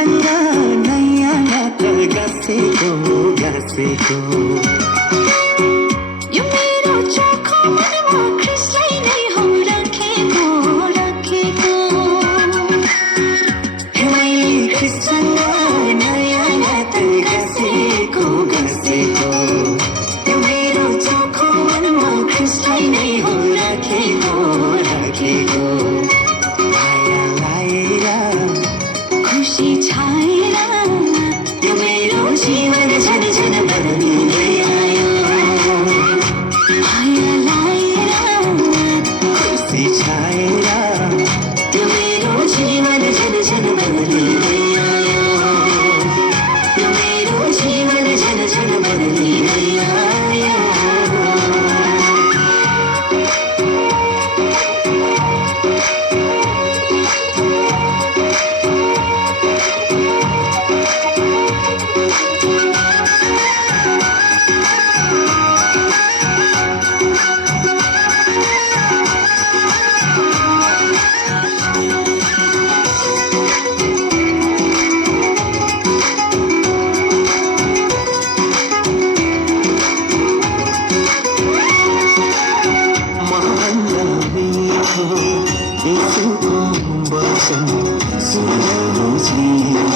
सँग नयाँ मात्र गाँसेको गाँसेको यो मेरो चोखो मनमा ख्रिस्टलाई नै हो राखेको राखेको मैले ख्रिस्टसँग नयाँ मात्र गाँसेको गाँसेको यो मेरो चोखो मनमा ख्रिस्टलाई नै हो राखेको राखेको माया लाएर खुसी छाएर यो मेरो जीवन झन झन बदलिँदै आयो माया लाएर खुसी छाएर यो मेरो जीवन झन झन बदलिँदै आयो यो मेरो जीवन झन झन बदलिँदै आयो यसको वचन सुनौ छैन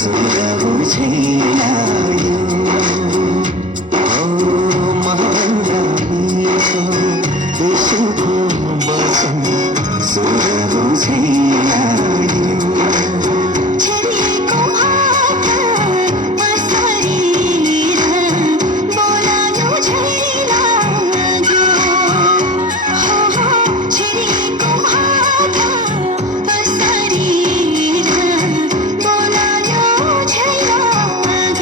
सुनौ छैन यसको वचन सुनौ छैन छेलिएको हात शरीर बोलायो छैन छेलिएको हात शरीर बोलायो छैन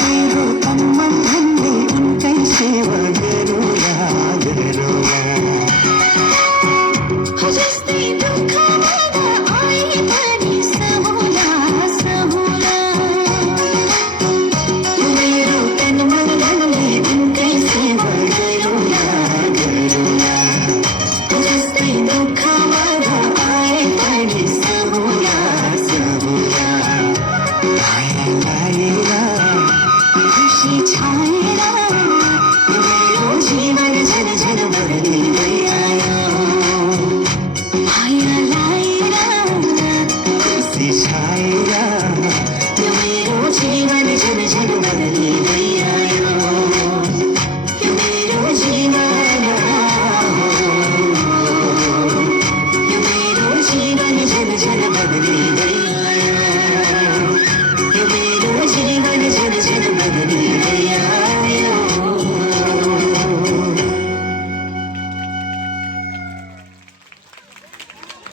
मेरो तन मन धनले उनकै सेवा गरौँला गरौँला जस्तै दुःख मागा आए पनि सहुला सहुला यो मेरो तन मन धनले उनकै सेवा गरौँला गरौँला जस्तै दुःख मागा आए पनि सहुला सहुला माया लाएर खुसी छाएर यो मेरो जीवन झन झन बदलिँदै आयो माया